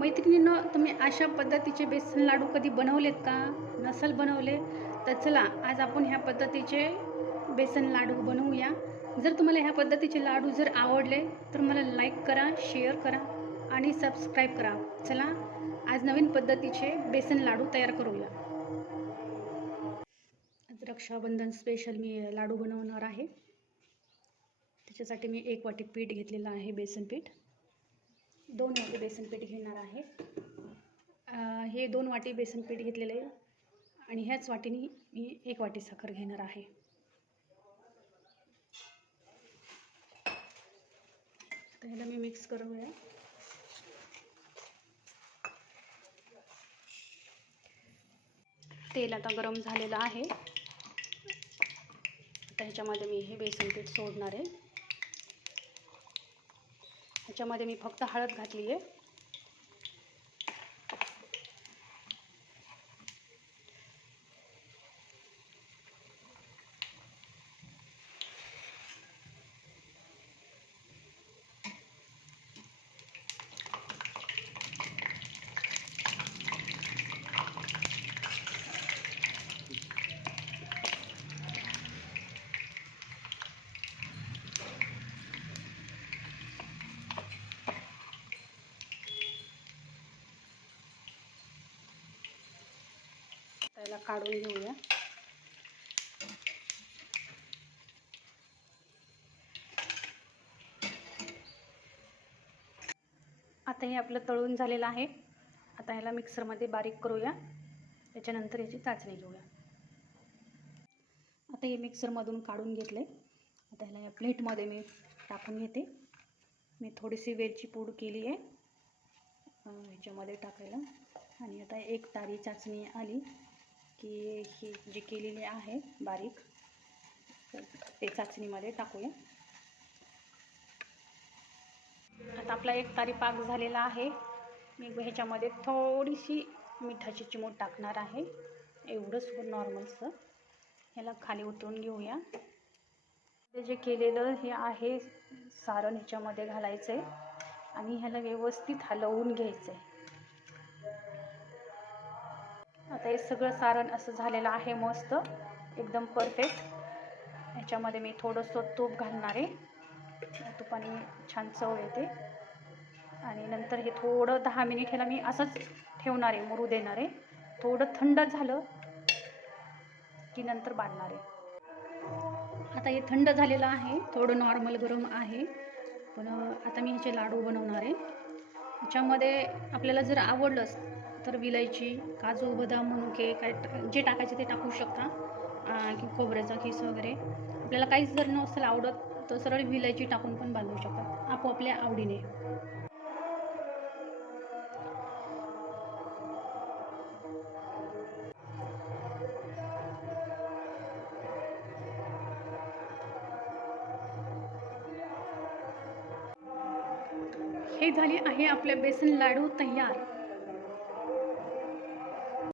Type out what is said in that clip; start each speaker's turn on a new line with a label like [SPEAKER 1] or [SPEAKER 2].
[SPEAKER 1] मैत्रिणीनं तुम्ही अशा पद्धतीचे बेसन लाडू कधी बनवलेत का? नसल बनवले तर चला आज आपण ह्या पद्धतीचे बेसन लाडू बनवूया. जर तुम्हाला ह्या पद्धतीचे लाडू जर आवडले तर मला लाईक करा शेअर करा आणि सबस्क्राईब करा. चला आज नवीन पद्धतीचे बेसन लाडू तयार करूया. आज रक्षाबंधन स्पेशल मी लाडू बनवणार आहे. त्याच्यासाठी मी एक वाटी पीठ घेतलेलं आहे बेसन पीठ. दोन वाटी बेसन पीठ घेणार आहे. हे दोन वाटी बेसन पीठ घेतलेले आहे आणि ह्याच वाटीने मी एक वाटी साखर घेणार आहे. तर ह्याला मी मिक्स करूया तेल आता गरम झालेलं आहे. आता ह्याच्यामध्ये मी हे बेसन पीठ सोडणार आहे. याच्यामध्ये मी फक्त हळद घातली आहे त्याला काढून घेऊया. आता हे आपलं तळून झालेलं आहे. आता ह्याला मिक्सरमध्ये बारीक करूया. त्याच्यानंतर याची चाचणी घेऊया. आता हे मिक्सरमधून काढून घेतले आता ह्याला या प्लेटमध्ये मी टाकून घेते. मी थोडीशी वेलची पूड केली आहे. ह्याच्यामध्ये टाकायला. आणि आता एक तारी चाचणी आली. की ही जी केलेली आहे बारीक ते चाचणीमध्ये टाकूया. आता आपला एक तारी पाक झालेला आहे. मी ह्याच्यामध्ये थोडीशी मिठाची चिमूट टाकणार आहे. एवढंच नॉर्मलचं. ह्याला खाली उतरून घेऊया. ते जे केलेलं हे आहे सारण ह्याच्यामध्ये घालायचं आहे आणि ह्याला व्यवस्थित हलवून घ्यायचं आहे आता हे सगळं सारण असं झालेलं आहे मस्त. एकदम परफेक्ट याच्यामध्ये मी थोडंसं तूप घालणार आहे. तुपाने छान चव येते. आणि नंतर हे थोडं दहा मिनिट ह्याला मी असंच ठेवणार आहे मुरू देणार आहे. थोडं थंड झालं की नंतर बांधणार आहे. आता हे थंड झालेलं आहे थोडं नॉर्मल गरम आहे. पण आता मी ह्याचे लाडू बनवणार आहे. ह्याच्यामध्ये आपल्याला जर आवडलंच तर विलायची काजू बदाम मनुके काय जे टाकायचे ते टाकू शकता. की खोबऱ्याचा किस वगैरे. आपल्याला काहीच जर नसेल आवडत तर सरळ विलायची टाकून पण बांधू शकतात आपोआपल्या आवडीने. हे झाले आहे आपले बेसन लाडू तयार.